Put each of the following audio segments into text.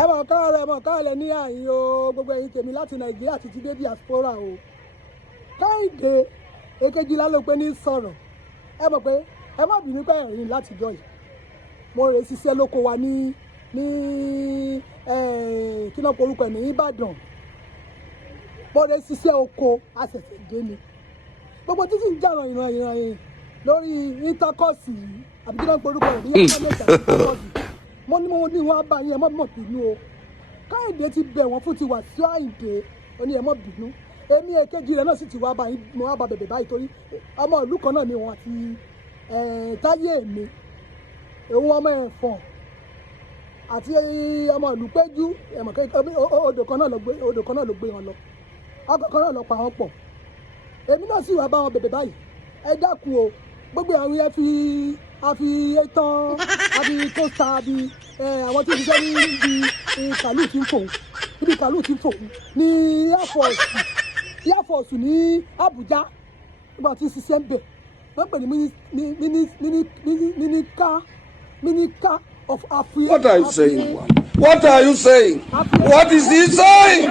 ẹ mọ̀ káàlẹ̀ ní àyín o gbogbo ẹ̀yin tèmi láti Nàìjíríà títí dé diaspora o. Ayinde èkejìlá ló pé ní sọ̀rọ̀ ẹ mọ̀ pé ẹ má bínú pé ẹ̀rín láti jọ yìí mo rè ṣiṣẹ́ lóko wa ní kí náà porúkọ ẹ̀ ní Ìbàdàn mo rè ṣiṣẹ́ oko àṣẹ̀ṣẹ̀ dé ni gbogbo títí ń jàràn ìrànyìn lórí intercourse yìí àbí kí náà porúkọ ẹ̀ ní intercourse mo ní wọn bá yín ẹ má mọ̀ bínú o Káyìndé ti bẹ̀ wọ́n fún ti Wasiu Ayinde ó ní ẹ má bínú èmi èkejì rẹ̀ náà sì ti wá bá yín mo wá bá bẹ̀bẹ̀ báyìí torí ọmọ ìlú kan náà ni wọn àti táyé mi òun ọmọ ẹ̀fọ̀n àti ọmọ ìlú péjú odò kan náà ló gbé wọn lọ ọkọ̀ kan náà lọ pa wọn pọ̀ èmi náà sì wá bá wọn bẹ̀bẹ̀ báyìí ẹ dákun o gbogbo àwọn yẹn àfi tán àfi tó sa àfi àwọn tí ìṣiṣẹ́ níbi kàlù tí ń fò níbi kàlù tí ń fò ní Air Force ní Abuja nígbà tí ìṣiṣẹ́ ń bẹ̀ wọ́n pè ní minika of Africa. What are you saying? What are you saying? What is he saying?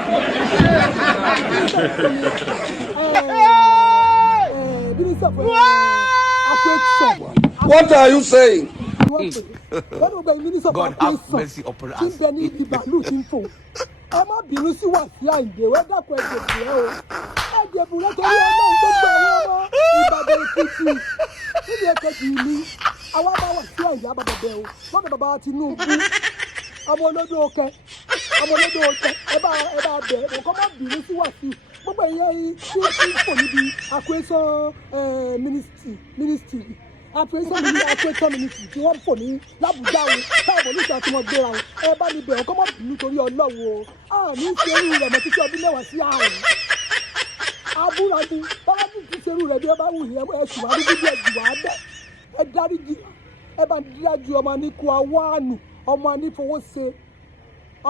What are you saying? God have mercy upon us. Ẹ má bínú sí Wasiu Ayinde wẹ́ dàpọ̀ ẹ̀jẹ̀bù rẹ o ẹ̀jẹ̀bù rẹ torí Ọlọ́run tó gba àwọn ọmọ Ìbàdàn Èkìtì níbi èkejì ìlú àwọn bá Wasiu Ayinde abàbẹ̀bẹ̀ o lọ́dọ̀ bàbá Tinubu ọmọ olódò ọkẹ ẹ bá bẹ̀ ọkọ má bínú sí Wasiu gbogbo ìyẹn tí ó ń fò níbi àkóso ministry tí wọ́n fò ní l'Abuja o táwọn olùsọ tí wọ́n gbéra o ẹ bá mi bẹ̀rẹ̀ kọ́ mọ́ bínú torí Ọlọ́run o àmì ìṣerú rẹ̀ mọ́ títí ọdún mẹ́wàá sí àrùn abúlé báwa ní ti ṣerú rẹ̀ bí ẹ bá wù yẹn ẹ ṣùgbọ́n àdúgbò bí ẹ jù wá bẹ́ẹ̀ ẹ dáríjì ẹ bá dájú ọmọ aníkù awáànù ọmọ anífowóṣe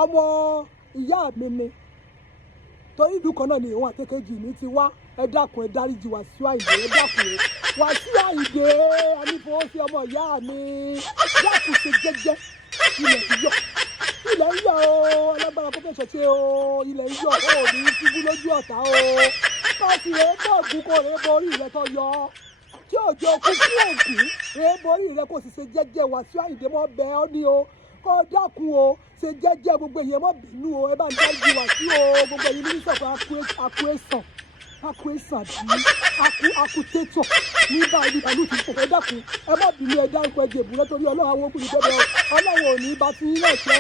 ọmọ ìyá mi ni torí ìlú kan náà ni òun àtẹkẹjì mi ti wá ẹ dákun ẹ dáríjì Wasiu Ayinde ẹ dákun o Wasiu Ayinde anífowóṣe ọmọ ìyá mi dákun ṣe jẹ́jẹ́ ilẹ̀ ń yọ o alágbára kó fẹ́ ṣọ̀ṣẹ́ o ilẹ̀ ń yọ o ní ṣubú lójú ọ̀tá o káàsì rẹ̀ bọ́ọ̀gù kò rẹ̀ borí rẹ̀ tó yọ kí òjò kú kí òkú rẹ̀ borí rẹ̀ kò sì ṣe jẹ́jẹ́ Wasiu Ayinde mọ́ bẹ́ẹ̀ ọ́ ní o kọ́ dákun o ṣe jẹ́jẹ́ gbogbo èèyàn mọ́ bínú o ẹ bá ń dájú Wasiu o gbogbo èyí ní sọ̀kọ̀ akutétọ̀ ní báyìí ìbàlú ti fò ẹ dákun ẹ má bínú ẹ dárúkọ ẹjẹ ìbúrẹ́ torí Ọlọ́run àwọn òkú ìjọba Ọlọ́run ò ní bá ti ní náà ṣe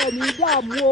ẹ̀ ní dààmú o.